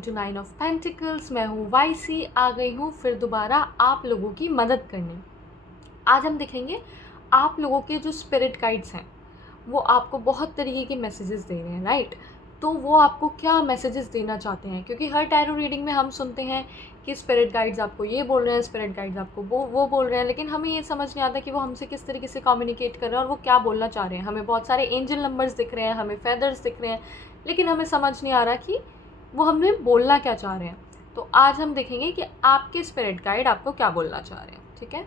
Welcome to 9 of pentacles. मैं हूँ YC, आ गई हूँ फिर दोबारा आप लोगों की मदद करने। आज हम देखेंगे आप लोगों के जो स्पिरिट गाइड्स हैं वो आपको बहुत तरीके के मैसेजेस दे रहे हैं, राइट। तो वो आपको क्या मैसेजेस देना चाहते हैं, क्योंकि हर टैरो रीडिंग में हम सुनते हैं कि स्पिरिट गाइड्स आपको ये बोल रहे हैं, स्पिरिट गाइड्स आपको वो बोल रहे हैं, लेकिन हमें ये समझ नहीं आता कि वो हमसे किस तरीके से कम्युनिकेट कर रहे हैं और वो क्या बोलना चाह रहे हैं। हमें बहुत सारे एंजल नंबर्स दिख रहे हैं, हमें फेदर्स दिख रहे हैं, लेकिन हमें समझ नहीं आ रहा कि वो हमें बोलना क्या चाह रहे हैं। तो आज हम देखेंगे कि आपके स्पिरिट गाइड आपको क्या बोलना चाह रहे हैं, ठीक है।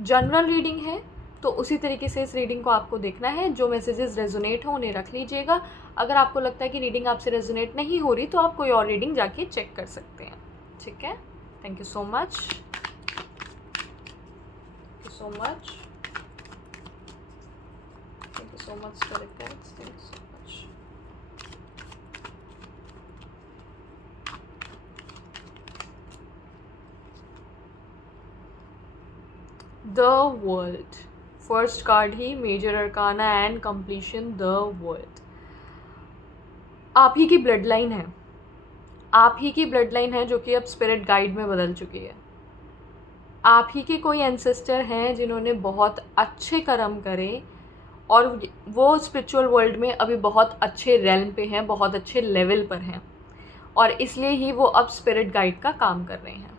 जनरल रीडिंग है तो उसी तरीके से इस रीडिंग को आपको देखना है। जो मैसेजेस रेजोनेट हो उन्हें रख लीजिएगा। अगर आपको लगता है कि रीडिंग आपसे रेजोनेट नहीं हो रही तो आप कोई और रीडिंग जाके चेक कर सकते हैं, ठीक है। Thank you so much, thank you so much, thank you so much spirit guides, thank you so much. The world, first card ही major arcana and completion, the world. आप ही की ब्लड लाइन है, आप ही की ब्लड लाइन है जो कि अब स्पिरिट गाइड में बदल चुकी है। आप ही के कोई एंसेस्टर हैं जिन्होंने बहुत अच्छे कर्म करे और वो स्पिरिचुअल वर्ल्ड में अभी बहुत अच्छे रेल्म पे हैं, बहुत अच्छे लेवल पर हैं, और इसलिए ही वो अब स्पिरिट गाइड का काम कर रहे हैं।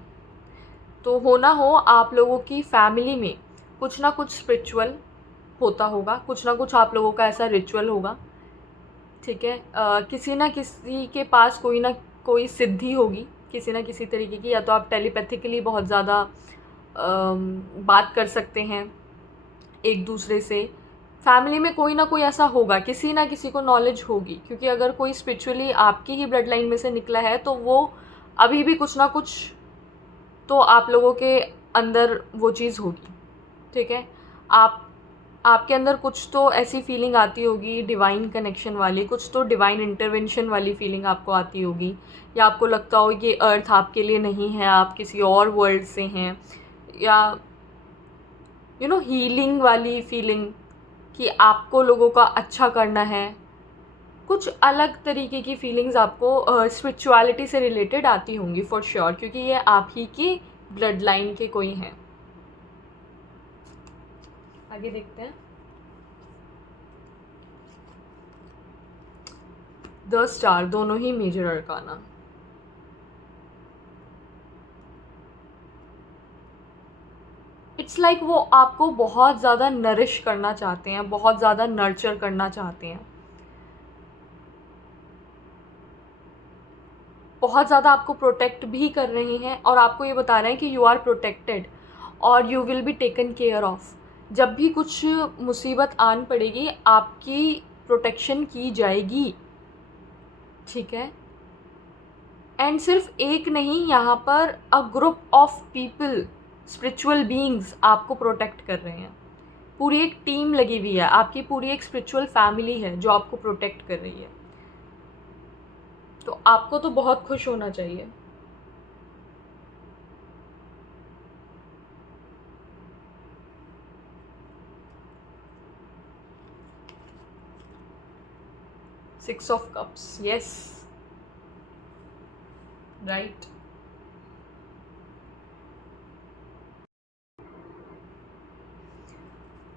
तो हो ना हो आप लोगों की फैमिली में कुछ ना कुछ स्पिरिचुअल होता होगा, कुछ ना कुछ आप लोगों का ऐसा रिचुअल होगा, ठीक है। किसी ना किसी के पास कोई ना कोई सिद्धि होगी किसी ना किसी तरीके की, या तो आप टेलीपैथिकली बहुत ज़्यादा बात कर सकते हैं एक दूसरे से। फैमिली में कोई ना कोई ऐसा होगा, किसी ना किसी को नॉलेज होगी, क्योंकि अगर कोई स्पिरिचुअली आपकी ही ब्लड लाइन में से निकला है तो वो अभी भी कुछ ना कुछ तो आप लोगों के अंदर वो चीज़ होगी, ठीक है। आपके अंदर कुछ तो ऐसी फीलिंग आती होगी डिवाइन कनेक्शन वाली, कुछ तो डिवाइन इंटरवेंशन वाली फीलिंग आपको आती होगी, या आपको लगता हो ये अर्थ आपके लिए नहीं है, आप किसी और वर्ल्ड से हैं, या हीलिंग वाली फीलिंग कि आपको लोगों का अच्छा करना है। कुछ अलग तरीके की फीलिंग्स आपको स्पिरिचुअलिटी से रिलेटेड आती होंगी फॉर श्योर, क्योंकि ये आप ही की ब्लड लाइन के कोई हैं। आगे देखते हैं। द स्टार, दोनों ही मेजर अरकाना। इट्स लाइक वो आपको बहुत ज़्यादा नरिश करना चाहते हैं, बहुत ज़्यादा नर्चर करना चाहते हैं, बहुत ज़्यादा आपको प्रोटेक्ट भी कर रहे हैं, और आपको ये बता रहे हैं कि यू आर प्रोटेक्टेड और you will be taken care of. जब भी कुछ मुसीबत आन पड़ेगी आपकी प्रोटेक्शन की जाएगी, ठीक है। एंड सिर्फ एक नहीं, यहाँ पर a group of people, spiritual beings आपको प्रोटेक्ट कर रहे हैं। पूरी एक टीम लगी हुई है, आपकी पूरी एक स्पिरिचुअल फैमिली है जो आपको प्रोटेक्ट कर रही है। तो आपको तो बहुत खुश होना चाहिए। Six of cups, yes, right.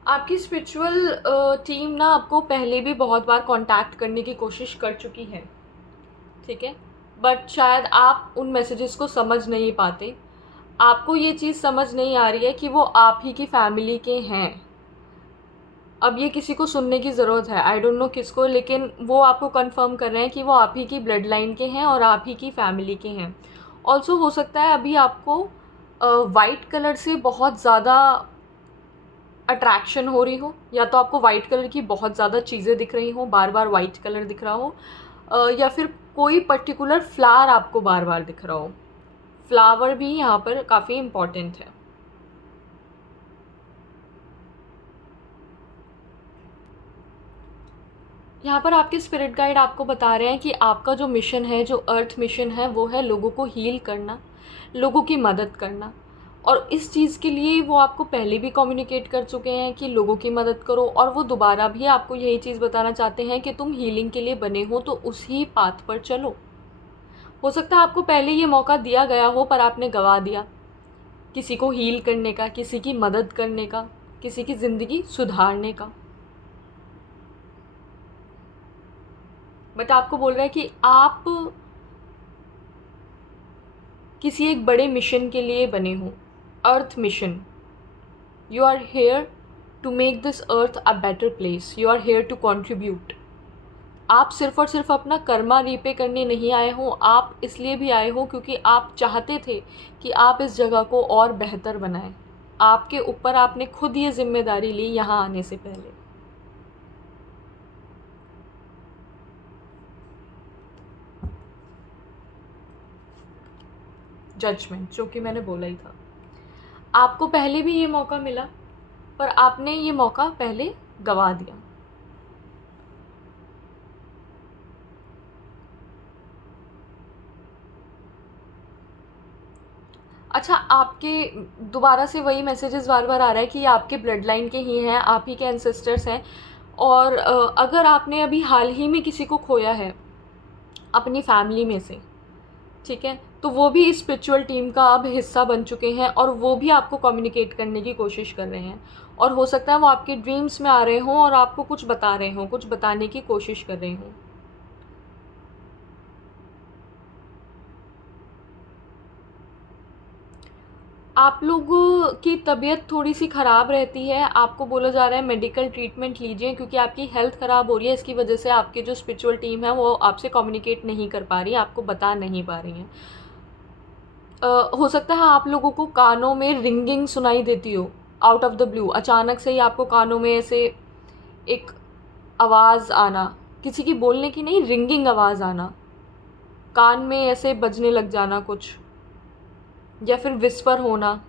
आपकी स्पिरिचुअल टीम ना आपको पहले भी बहुत बार कांटेक्ट करने की कोशिश कर चुकी है, ठीक है, बट शायद आप उन मैसेजेस को समझ नहीं पाते। आपको ये चीज़ समझ नहीं आ रही है कि वो आप ही की फैमिली के हैं। अब ये किसी को सुनने की ज़रूरत है, आई डोंट नो किसको, लेकिन वो आपको कंफर्म कर रहे हैं कि वो आप ही की ब्लड लाइन के हैं और आप ही की फैमिली के हैं। ऑल्सो हो सकता है अभी आपको वाइट कलर से बहुत ज़्यादा अट्रैक्शन हो रही हो, या तो आपको वाइट कलर की बहुत ज़्यादा चीज़ें दिख रही हो, बार बार वाइट कलर दिख रहा हो, या फिर कोई पर्टिकुलर फ्लावर आपको बार बार दिख रहा हो। फ्लावर भी यहाँ पर काफ़ी इम्पॉर्टेंट है। यहाँ पर आपके स्पिरिट गाइड आपको बता रहे हैं कि आपका जो मिशन है, जो अर्थ मिशन है, वो है लोगों को हील करना, लोगों की मदद करना। और इस चीज़ के लिए वो आपको पहले भी कम्युनिकेट कर चुके हैं कि लोगों की मदद करो, और वो दोबारा भी आपको यही चीज़ बताना चाहते हैं कि तुम हीलिंग के लिए बने हो तो उसी पाथ पर चलो। हो सकता है आपको पहले ये मौका दिया गया हो पर आपने गंवा दिया, किसी को हील करने का, किसी की मदद करने का, किसी की ज़िंदगी सुधारने का। बट आपको बोल रहा है कि आप किसी एक बड़े मिशन के लिए बने हो, earth mission. You are here to make this earth a better place, you are here to contribute. आप सिर्फ और सिर्फ अपना कर्मा रीपे करने नहीं आए हो, आप इसलिए भी आए हो क्योंकि आप चाहते थे कि आप इस जगह को और बेहतर बनाएं। आपके ऊपर आपने खुद ये जिम्मेदारी ली यहाँ आने से पहले। जजमेंट, जो कि मैंने बोला ही था। आपको पहले भी ये मौका मिला पर आपने ये मौका पहले गंवा दिया। अच्छा, आपके दोबारा से वही मैसेजेस बार बार आ रहा है कि ये आपके ब्लड लाइन के ही हैं, आप ही के एंसेस्टर्स हैं। और अगर आपने अभी हाल ही में किसी को खोया है अपनी फैमिली में से, ठीक है, तो वो भी इस स्पिरिचुअल टीम का अब हिस्सा बन चुके हैं और वो भी आपको कम्युनिकेट करने की कोशिश कर रहे हैं। और हो सकता है वो आपके ड्रीम्स में आ रहे हों और आपको कुछ बता रहे हों, कुछ बताने की कोशिश कर रहे हों। आप लोगों की तबीयत थोड़ी सी ख़राब रहती है, आपको बोला जा रहा है मेडिकल ट्रीटमेंट लीजिए क्योंकि आपकी हेल्थ ख़राब हो रही है। इसकी वजह से आपके जो स्पिरिचुअल टीम है वो आपसे कम्युनिकेट नहीं कर पा रही, आपको बता नहीं पा रही हैं। हो सकता है आप लोगों को कानों में रिंगिंग सुनाई देती हो आउट ऑफ द ब्लू। अचानक से ही आपको कानों में ऐसे एक आवाज़ आना, किसी की बोलने की नहीं, रिंगिंग आवाज़ आना, कान में ऐसे बजने लग जाना कुछ, या फिर विस्पर होना।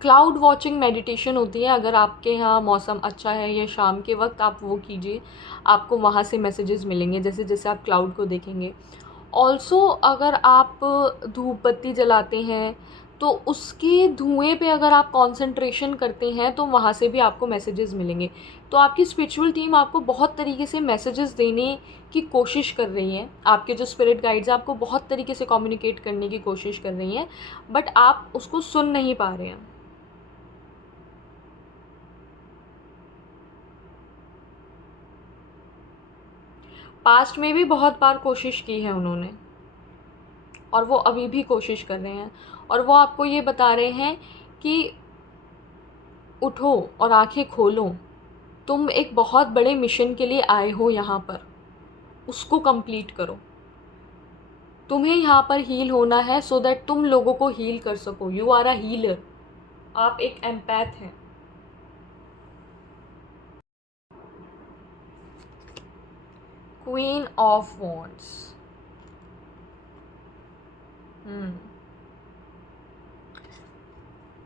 क्लाउड वॉचिंग मेडिटेशन होती है, अगर आपके यहाँ मौसम अच्छा है या शाम के वक्त आप वो कीजिए, आपको वहाँ से मैसेजेस मिलेंगे जैसे जैसे आप क्लाउड को देखेंगे। ऑल्सो अगर आप धूप बत्ती जलाते हैं तो उसके धुएं पे अगर आप कंसंट्रेशन करते हैं तो वहाँ से भी आपको मैसेजेस मिलेंगे। तो आपकी स्पिरिचुअल टीम आपको बहुत तरीके से मैसेजेस देने की कोशिश कर रही है, आपके जो स्पिरिट गाइड्स आपको बहुत तरीके से कम्युनिकेट करने की कोशिश कर रही हैं, बट आप उसको सुन नहीं पा रहे हैं। पास्ट में भी बहुत बार कोशिश की है उन्होंने और वो अभी भी कोशिश कर रहे हैं, और वो आपको ये बता रहे हैं कि उठो और आंखें खोलो, तुम एक बहुत बड़े मिशन के लिए आए हो यहाँ पर, उसको कंप्लीट करो। तुम्हें यहाँ पर हील होना है सो दैट तुम लोगों को हील कर सको। यू आर अ हीलर, आप एक एम्पैथ हैं। Queen of wands.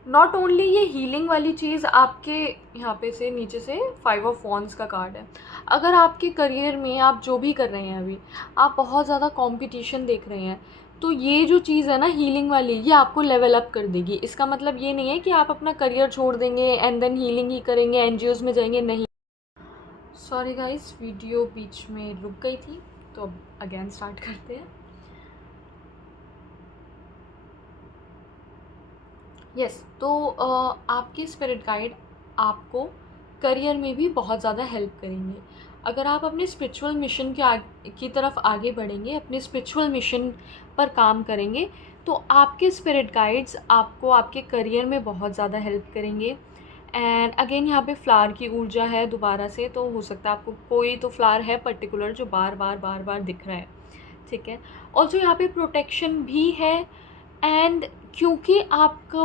Not only ये हीलिंग वाली चीज़, आपके यहाँ पे से नीचे से 5 ऑफ वॉन्ड्स का कार्ड है। अगर आपके करियर में आप जो भी कर रहे हैं अभी, आप बहुत ज़्यादा कंपटीशन देख रहे हैं, तो ये जो चीज़ है ना हीलिंग वाली, ये आपको लेवल अप कर देगी। इसका मतलब ये नहीं है कि आप अपना करियर छोड़ देंगे एंड देन हीलिंग ही करेंगे, एनजीओज़ में जाएंगे, नहीं। सॉरी गाइस, वीडियो बीच में रुक गई थी तो अब अगेन स्टार्ट करते हैं। यस, तो आपके स्पिरिट गाइड आपको करियर में भी बहुत ज़्यादा हेल्प करेंगे। अगर आप अपने स्पिरिचुअल मिशन की तरफ आगे बढ़ेंगे, अपने स्पिरिचुअल मिशन पर काम करेंगे, तो आपके स्पिरिट गाइड्स आपको आपके करियर में बहुत ज़्यादा हेल्प करेंगे। एंड अगेन यहाँ पे फ्लावर की ऊर्जा है दोबारा से, तो हो सकता है आपको कोई तो फ्लावर है पर्टिकुलर जो बार बार दिख रहा है, ठीक है। ऑल्सो यहाँ पे प्रोटेक्शन भी है। एंड क्योंकि आपको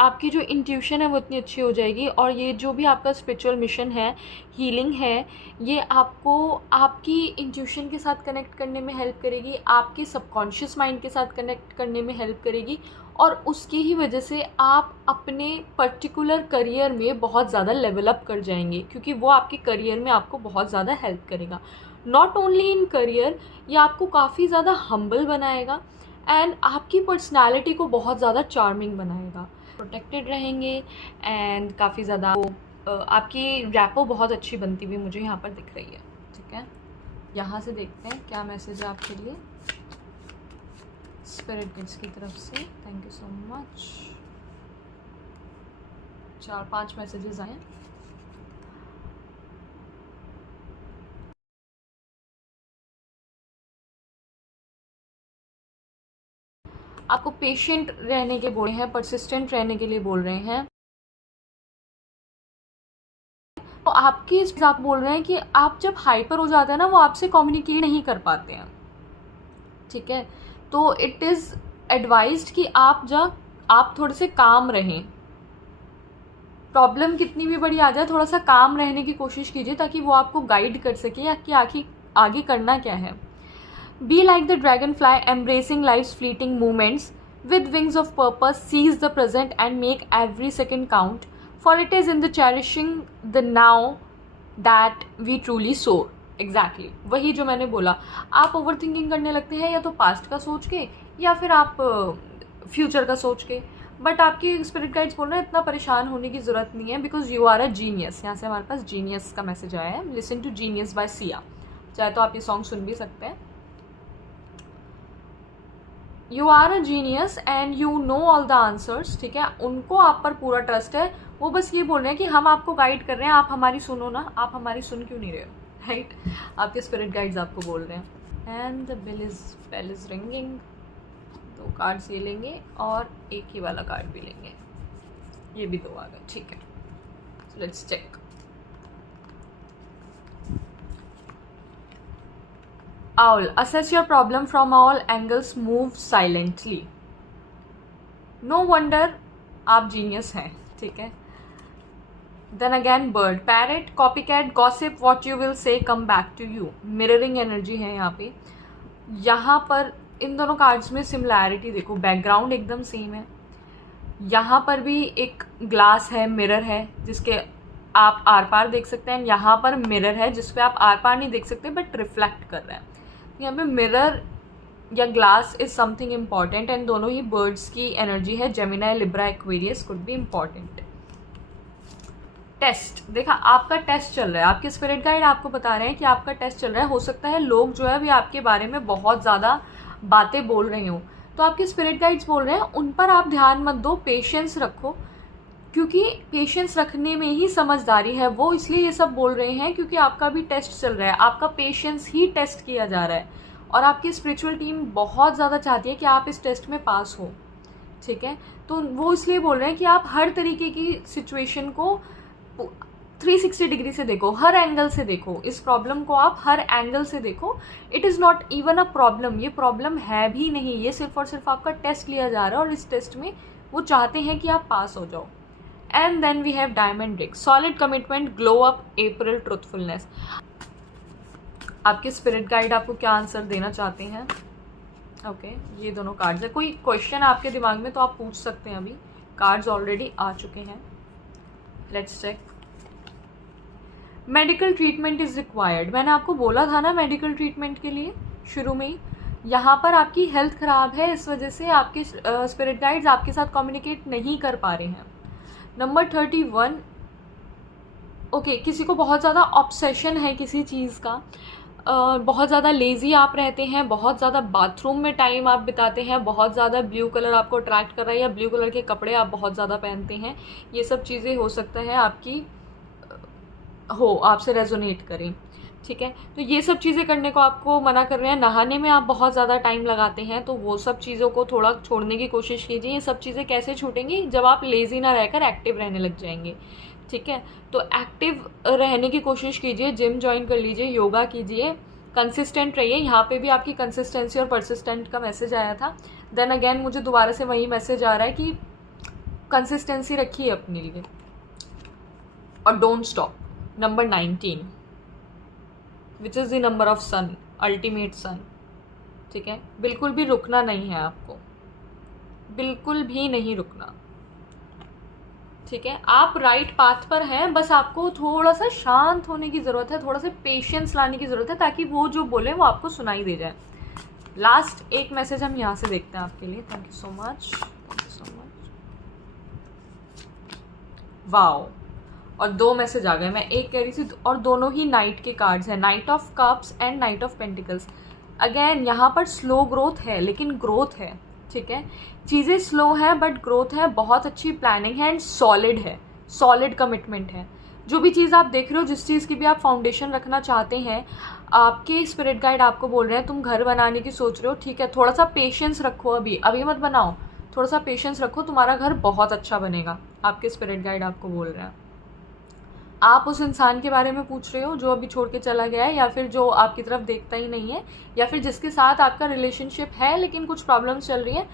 आपकी जो इंट्यूशन है वो इतनी अच्छी हो जाएगी, और ये जो भी आपका स्पिरिचुअल मिशन है, हीलिंग है, ये आपको आपकी इंट्यूशन के साथ कनेक्ट करने में हेल्प करेगी, आपके सबकॉन्शियस माइंड के साथ कनेक्ट करने में हेल्प करेगी, और उसकी ही वजह से आप अपने पर्टिकुलर करियर में बहुत ज़्यादा लेवल अप कर जाएंगे, क्योंकि वो आपके करियर में आपको बहुत ज़्यादा हेल्प करेगा। नॉट ओनली इन करियर, ये आपको काफ़ी ज़्यादा हम्बल बनाएगा एंड आपकी पर्सनालिटी को बहुत ज़्यादा चार्मिंग बनाएगा। प्रोटेक्टेड रहेंगे एंड काफ़ी ज़्यादा आपकी रैपो बहुत अच्छी बनती हुई मुझे यहाँ पर दिख रही है, ठीक है। यहाँ से देखते हैं क्या मैसेज है आपके लिए स्पिरिट गाइड्स की तरफ से। Thank you so much. 4-5 messages आए। आपको पेशेंट रहने के बोल रहे हैं, परसिस्टेंट रहने के लिए बोल रहे हैं। तो आपकी आप बोल रहे हैं कि आप जब हाइपर हो जाते हैं ना, वो आपसे कम्युनिकेट नहीं कर पाते हैं, ठीक है। तो इट इज़ एडवाइज्ड कि आप थोड़े से काम रहें। प्रॉब्लम कितनी भी बड़ी आ जाए, थोड़ा सा काम रहने की कोशिश कीजिए ताकि वो आपको गाइड कर सके या कि आगे करना क्या है। Be like the dragonfly, embracing life's fleeting moments with wings of purpose. Seize the present and make every second count, for it is in the cherishing the now that we truly soar. Exactly, वही जो मैंने बोला। आप over thinking करने लगते हैं या तो पास्ट का सोच के या फिर आप फ्यूचर का सोच के, बट आपकी स्पिरिट गाइड्स बोल रहे हैं इतना परेशान होने की ज़रूरत नहीं है, because you are a genius. यहाँ से हमारे पास जीनियस का मैसेज आया है। Listen to genius by Sia. चाहे तो आप ये सॉन्ग सुन भी सकते हैं। You are a genius and you know all the answers, ठीक है। उनको आप पर पूरा ट्रस्ट है। वो बस ये बोल रहे हैं कि हम आपको गाइड कर रहे हैं, आप हमारी सुनो ना। आप हमारी सुन क्यों नहीं रहे हो, राइट। आपके स्पिरिट गाइड्स आपको बोल रहे हैं। And the bell is ringing. 2 cards ये लेंगे और एक ही वाला कार्ड भी लेंगे। ये भी 2 आ गए, ठीक है। So let's check. Owl, assess your problem from all angles, move silently. No wonder आप जीनियस हैं, ठीक है। Then again bird, parrot, copycat, gossip, what you will say come back to you. Mirroring energy है यहाँ पे। यहाँ पर इन दोनों कार्ड्स में सिमिलैरिटी देखो, बैकग्राउंड एकदम सेम है। यहाँ पर भी एक ग्लास है, मिरर है जिसके आप आर पार देख सकते हैं। यहाँ पर मिरर है जिसपे आप आर पार नहीं देख सकते बट रिफ्लेक्ट कर रहे हैं। यहाँ पे मिरर या glass is something important and दोनों ही बर्ड्स की एनर्जी है। Gemini, Libra, Aquarius could be important. Test देखा, आपका टेस्ट चल रहा है। आपके स्पिरिट गाइड आपको बता रहे हैं कि आपका टेस्ट चल रहा है। हो सकता है लोग जो है अभी आपके बारे में बहुत ज़्यादा बातें बोल रहे हो, तो आपके स्पिरिट गाइड्स बोल रहे हैं उन पर आप ध्यान मत दो, पेशेंस रखो, क्योंकि पेशेंस रखने में ही समझदारी है। वो इसलिए ये सब बोल रहे हैं क्योंकि आपका भी टेस्ट चल रहा है, आपका पेशेंस ही टेस्ट किया जा रहा है और आपकी स्पिरिचुअल टीम बहुत ज़्यादा चाहती है कि आप इस टेस्ट में पास हो, ठीक है। तो वो इसलिए बोल रहे हैं कि आप हर तरीके की सिचुएशन को 360 डिग्री से देखो, हर एंगल से देखो। इस प्रॉब्लम को आप हर एंगल से देखो। It is not even a problem, ये प्रॉब्लम है भी नहीं, ये सिर्फ और सिर्फ आपका टेस्ट लिया जा रहा है और इस टेस्ट में वो चाहते हैं कि आप पास हो जाओ। And then we have diamond brick, solid commitment, glow up, April, truthfulness. आपके स्पिरिट गाइड आपको क्या आंसर देना चाहते हैं? ओके, ये दोनों कार्ड्स है। कोई क्वेश्चन आपके दिमाग में तो आप पूछ सकते हैं, अभी कार्ड्स ऑलरेडी आ चुके हैं। Let's check. Medical treatment is required. मैंने आपको बोला था ना मेडिकल ट्रीटमेंट के लिए शुरू में ही। यहाँ पर आपकी हेल्थ खराब है, इस वजह से आपके स्पिरिट गाइड्स आपके साथ कम्युनिकेट नहीं कर पा रहे हैं। नंबर 31, ओके, किसी को बहुत ज़्यादा ऑब्सेशन है किसी चीज़ का, बहुत ज़्यादा लेज़ी आप रहते हैं, बहुत ज़्यादा बाथरूम में टाइम आप बिताते हैं, बहुत ज़्यादा ब्लू कलर आपको अट्रैक्ट कर रहा है या ब्लू कलर के कपड़े आप बहुत ज़्यादा पहनते हैं। ये सब चीज़ें हो सकता है आपकी आपसे रेजोनेट करें, ठीक है। तो ये सब चीज़ें करने को आपको मना कर रहे हैं। नहाने में आप बहुत ज़्यादा टाइम लगाते हैं, तो वो सब चीज़ों को थोड़ा छोड़ने की कोशिश कीजिए। ये सब चीज़ें कैसे छूटेंगी? जब आप लेज़ी ना रहकर एक्टिव रहने लग जाएंगे, ठीक है। तो एक्टिव रहने की कोशिश कीजिए, जिम ज्वाइन कर लीजिए, योगा कीजिए, कंसिस्टेंट रहिए। यहाँ पे भी आपकी कंसिस्टेंसी और परसिस्टेंट का मैसेज आया था। देन अगेन मुझे दोबारा से वही मैसेज आ रहा है कि कंसिस्टेंसी रखिए अपने लिए और don't stop. Number 19 which is the number of sun, ultimate sun, ठीक है। बिल्कुल भी रुकना नहीं है आपको, बिल्कुल भी नहीं रुकना, ठीक है। आप राइट पाथ पर हैं, बस आपको थोड़ा सा शांत होने की ज़रूरत है, थोड़ा सा पेशेंस लाने की ज़रूरत है ताकि वो जो बोले वो आपको सुनाई दे जाए। लास्ट एक मैसेज हम यहाँ से देखते हैं आपके लिए। Thank you so much, thank you so much. Wow, और 2 मैसेज आ गए, मैं एक कह रही थी, और दोनों ही नाइट के कार्ड्स हैं, night of cups and night of pentacles. Again यहाँ पर स्लो ग्रोथ है लेकिन ग्रोथ है, ठीक है, चीज़ें स्लो हैं बट ग्रोथ है, बहुत अच्छी प्लानिंग है एंड सॉलिड है, सॉलिड कमिटमेंट है। जो भी चीज़ आप देख रहे हो, जिस चीज़ की भी आप फाउंडेशन रखना चाहते हैं, आपके स्पिरिट गाइड आपको बोल रहे हैं तुम घर बनाने की सोच रहे हो, ठीक है, थोड़ा सा पेशेंस रखो, अभी मत बनाओ, थोड़ा सा पेशेंस रखो, तुम्हारा घर बहुत अच्छा बनेगा, आपके स्पिरिट गाइड आपको बोल रहे हैं। आप उस इंसान के बारे में पूछ रहे हो जो अभी छोड़ के चला गया है, या फिर जो आपकी तरफ देखता ही नहीं है, या फिर जिसके साथ आपका रिलेशनशिप है लेकिन कुछ प्रॉब्लम्स चल रही है,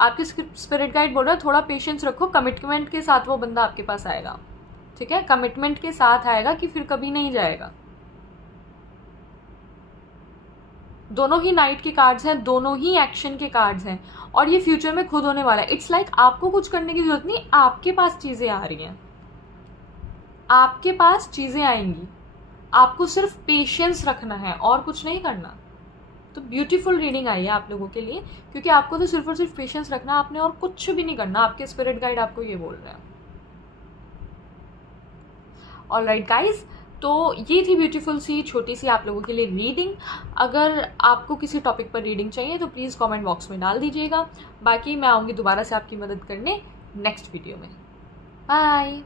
आपके स्पिरिट गाइड बोल रहा है थोड़ा पेशेंस रखो, कमिटमेंट के साथ वो बंदा आपके पास आएगा, ठीक है, कमिटमेंट के साथ आएगा कि फिर कभी नहीं जाएगा। दोनों ही नाइट के कार्ड्स हैं, दोनों ही एक्शन के कार्ड्स हैं, और ये फ्यूचर में खुद होने वाला है। इट्स लाइक आपको कुछ करने की जरूरत नहीं, आपके पास चीज़ें आ रही हैं, आपके पास चीज़ें आएंगी, आपको सिर्फ पेशेंस रखना है और कुछ नहीं करना। तो ब्यूटीफुल रीडिंग आई है आप लोगों के लिए, क्योंकि आपको तो सिर्फ और सिर्फ पेशेंस रखना है, आपने और कुछ भी नहीं करना, आपके स्पिरिट गाइड आपको ये बोल रहे हैं। ऑलराइट गाइज, तो ये थी ब्यूटीफुल सी छोटी सी आप लोगों के लिए रीडिंग। अगर आपको किसी टॉपिक पर रीडिंग चाहिए तो प्लीज़ कमेंट बॉक्स में डाल दीजिएगा। बाकी मैं आऊँगी दोबारा से आपकी मदद करने नेक्स्ट वीडियो में। बाय।